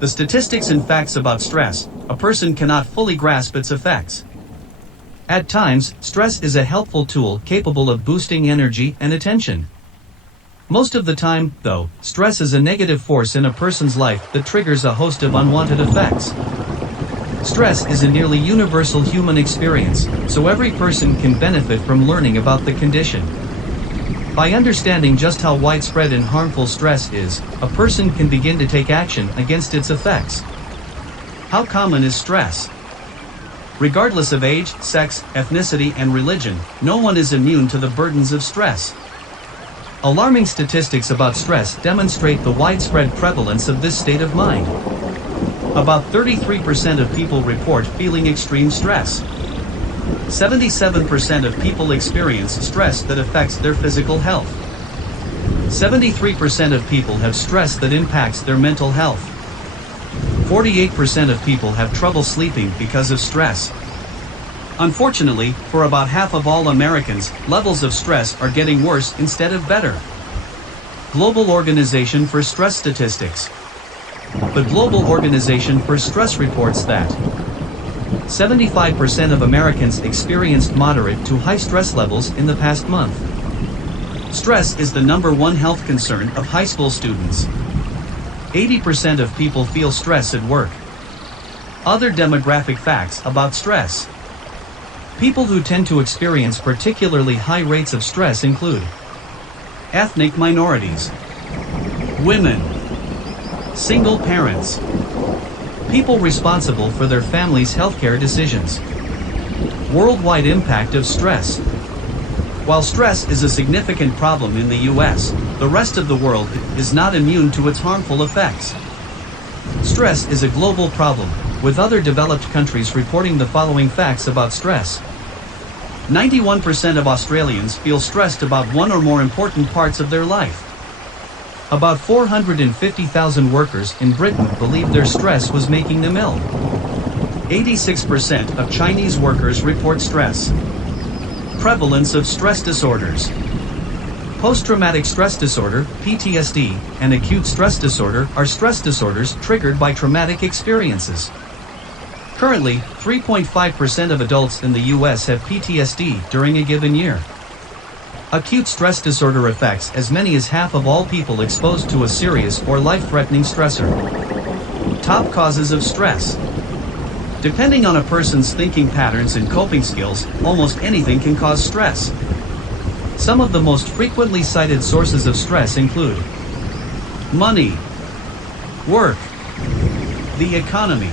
the statistics and facts about stress, a person cannot fully grasp its effects. At times, stress is a helpful tool capable of boosting energy and attention. Most of the time, though, stress is a negative force in a person's life that triggers a host of unwanted effects. Stress is a nearly universal human experience, so every person can benefit from learning about the condition. By understanding just how widespread and harmful stress is, a person can begin to take action against its effects. How common is stress? Regardless of age, sex, ethnicity, and religion, no one is immune to the burdens of stress. Alarming statistics about stress demonstrate the widespread prevalence of this state of mind. About 33% of people report feeling extreme stress. 77% of people experience stress that affects their physical health. 73% of people have stress that impacts their mental health. 48% of people have trouble sleeping because of stress. Unfortunately, for about half of all Americans, levels of stress are getting worse instead of better. Global Organization for Stress Statistics. The Global Organization for Stress reports that 75% of Americans experienced moderate to high stress levels in the past month. Stress is the #1 health concern of high school students. 80% of people feel stress at work. Other demographic facts about stress. People who tend to experience particularly high rates of stress include ethnic minorities, women, single parents, people responsible for their family's healthcare decisions. Worldwide impact of stress. While stress is a significant problem in the US, the rest of the world is not immune to its harmful effects. Stress is a global problem, with other developed countries reporting the following facts about stress. 91% of Australians feel stressed about one or more important parts of their life. About 450,000 workers in Britain believe their stress was making them ill. 86% of Chinese workers report stress. Prevalence of stress disorders. Post-traumatic stress disorder, PTSD, and acute stress disorder are stress disorders triggered by traumatic experiences. Currently, 3.5% of adults in the US have PTSD during a given year. Acute stress disorder affects as many as half of all people exposed to a serious or life-threatening stressor. Top causes of stress. Depending on a person's thinking patterns and coping skills, almost anything can cause stress. Some of the most frequently cited sources of stress include money, work, the economy,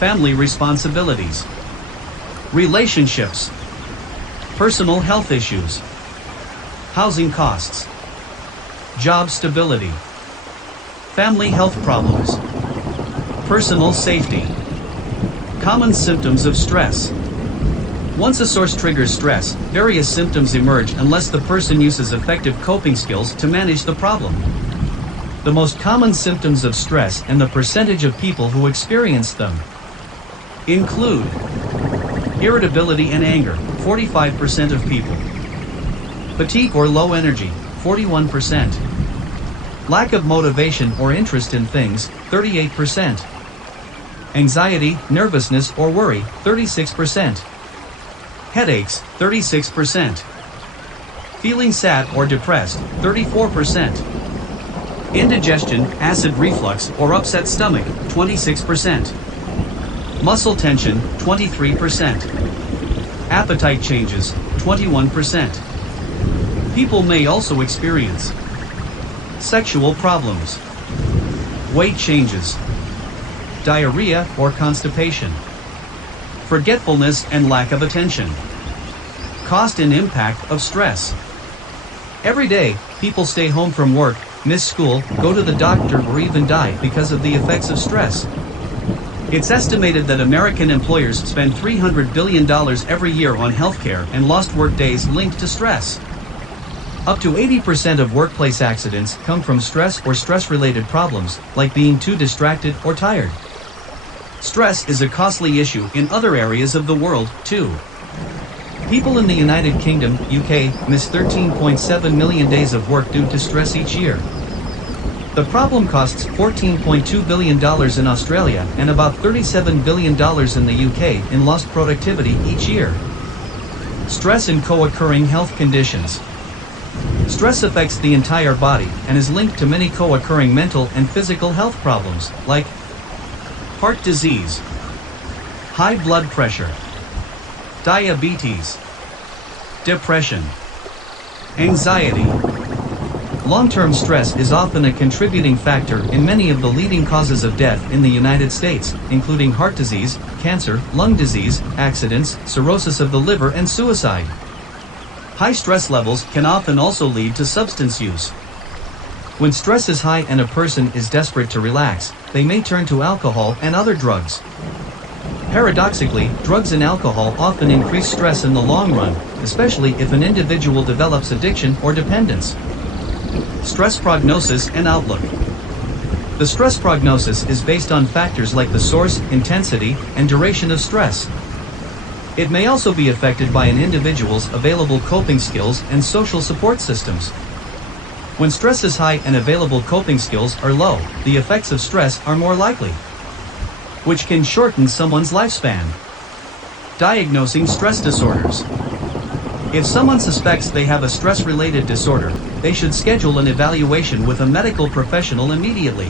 family responsibilities, relationships, personal health issues, housing costs, job stability, family health problems, personal safety. Common symptoms of stress. Once a source triggers stress, various symptoms emerge unless the person uses effective coping skills to manage the problem. The most common symptoms of stress and the percentage of people who experience them include irritability and anger, 45% of people. Fatigue or low energy, 41%. Lack of motivation or interest in things, 38%. Anxiety, nervousness, or worry, 36%. Headaches, 36%. Feeling sad or depressed, 34%. Indigestion, acid reflux, or upset stomach, 26%. Muscle tension, 23%. Appetite changes, 21%. People may also experience sexual problems, weight changes, diarrhea or constipation, forgetfulness and lack of attention. Cost and impact of stress. Every day, people stay home from work, miss school, go to the doctor, or even die because of the effects of stress. It's estimated that American employers spend $300 billion every year on healthcare and lost work days linked to stress. Up to 80% of workplace accidents come from stress or stress-related problems, like being too distracted or tired. Stress is a costly issue in other areas of the world, too. People in the United Kingdom, UK, miss 13.7 million days of work due to stress each year. The problem costs $14.2 billion in Australia and about $37 billion in the UK in lost productivity each year. Stress and co-occurring health conditions. Stress affects the entire body and is linked to many co-occurring mental and physical health problems, like heart disease, high blood pressure, diabetes, depression, anxiety. Long-term stress is often a contributing factor in many of the leading causes of death in the United States, including heart disease, cancer, lung disease, accidents, cirrhosis of the liver, and suicide. High stress levels can often also lead to substance use. When stress is high and a person is desperate to relax, they may turn to alcohol and other drugs. Paradoxically, drugs and alcohol often increase stress in the long run, especially if an individual develops addiction or dependence. Stress prognosis and outlook. The stress prognosis is based on factors like the source, intensity, and duration of stress. It may also be affected by an individual's available coping skills and social support systems. When stress is high and available coping skills are low, the effects of stress are more likely, which can shorten someone's lifespan. Diagnosing stress disorders. If someone suspects they have a stress-related disorder, they should schedule an evaluation with a medical professional immediately.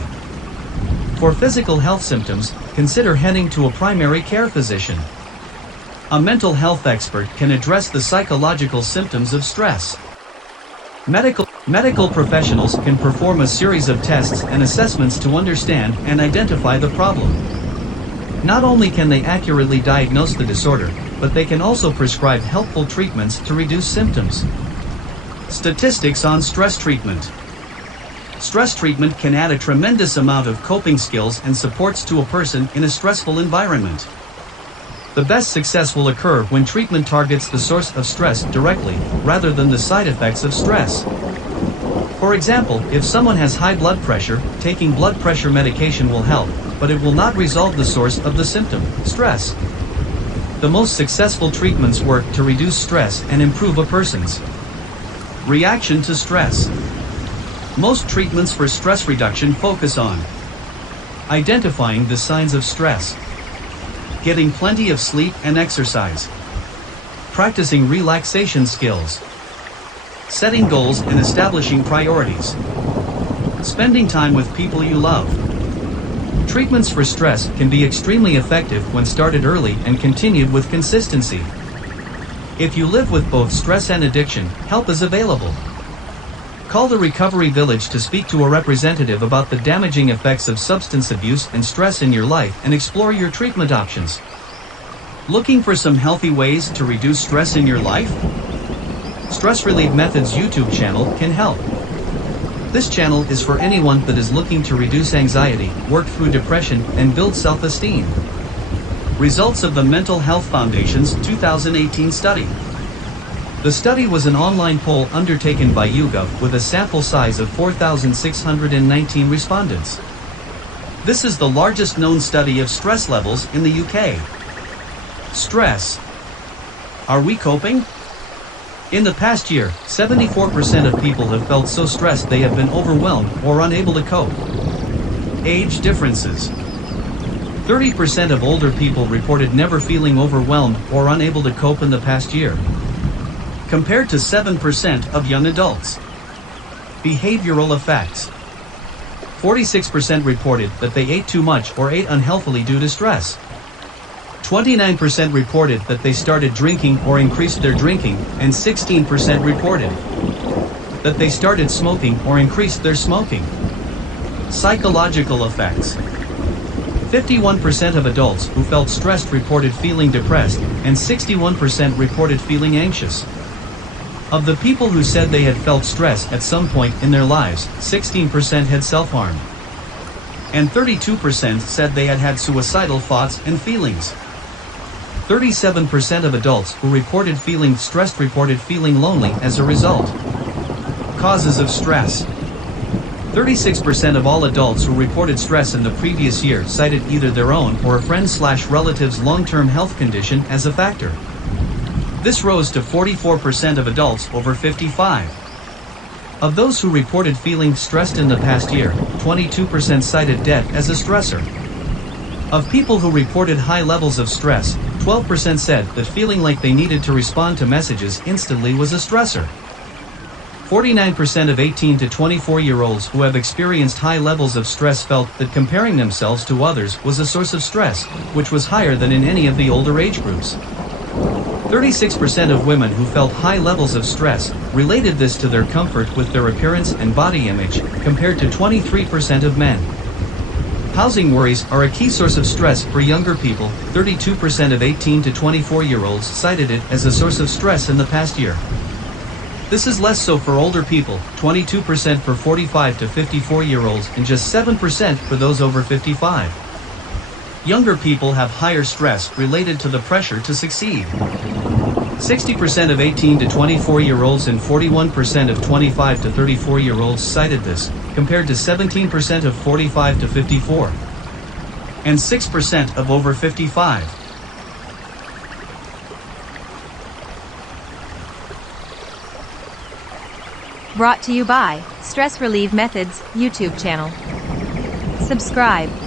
For physical health symptoms, consider heading to a primary care physician. A mental health expert can address the psychological symptoms of stress. Medical professionals can perform a series of tests and assessments to understand and identify the problem. Not only can they accurately diagnose the disorder, but they can also prescribe helpful treatments to reduce symptoms. Statistics on stress treatment. Stress treatment can add a tremendous amount of coping skills and supports to a person in a stressful environment. The best success will occur when treatment targets the source of stress directly, rather than the side effects of stress. For example, if someone has high blood pressure, taking blood pressure medication will help, but it will not resolve the source of the symptom, stress. The most successful treatments work to reduce stress and improve a person's reaction to stress. Most treatments for stress reduction focus on identifying the signs of stress, getting plenty of sleep and exercise, practicing relaxation skills, setting goals and establishing priorities, spending time with people you love. Treatments for stress can be extremely effective when started early and continued with consistency. If you live with both stress and addiction, help is available. Call the Recovery Village to speak to a representative about the damaging effects of substance abuse and stress in your life and explore your treatment options. Looking for some healthy ways to reduce stress in your life? Stress Relief Methods YouTube channel can help. This channel is for anyone that is looking to reduce anxiety, work through depression, and build self-esteem. Results of the Mental Health Foundation's 2018 study. The study was an online poll undertaken by YouGov with a sample size of 4,619 respondents. This is the largest known study of stress levels in the UK. Stress. Are we coping? In the past year, 74% of people have felt so stressed they have been overwhelmed or unable to cope. Age differences. 30% of older people reported never feeling overwhelmed or unable to cope in the past year, compared to 7% of young adults. Behavioral effects. 46% reported that they ate too much or ate unhealthily due to stress. 29% reported that they started drinking or increased their drinking, and 16% reported that they started smoking or increased their smoking. Psychological effects. 51% of adults who felt stressed reported feeling depressed, and 61% reported feeling anxious. Of the people who said they had felt stress at some point in their lives, 16% had self-harm, and 32% said they had had suicidal thoughts and feelings. 37% of adults who reported feeling stressed reported feeling lonely as a result. Causes of stress. 36% of all adults who reported stress in the previous year cited either their own or a friend/relative's long-term health condition as a factor. This rose to 44% of adults over 55. Of those who reported feeling stressed in the past year, 22% cited debt as a stressor. Of people who reported high levels of stress, 12% said that feeling like they needed to respond to messages instantly was a stressor. 49% of 18 to 24-year-olds who have experienced high levels of stress felt that comparing themselves to others was a source of stress, which was higher than in any of the older age groups. 36% of women who felt high levels of stress related this to their comfort with their appearance and body image, compared to 23% of men. Housing worries are a key source of stress for younger people. 32% of 18 to 24-year-olds cited it as a source of stress in the past year. This is less so for older people, 22% for 45 to 54-year-olds and just 7% for those over 55. Younger people have higher stress related to the pressure to succeed. 60% of 18 to 24-year-olds and 41% of 25 to 34-year-olds cited this, compared to 17% of 45 to 54. And 6% of over 55. Brought to you by Stress Relief Methods YouTube channel. Subscribe.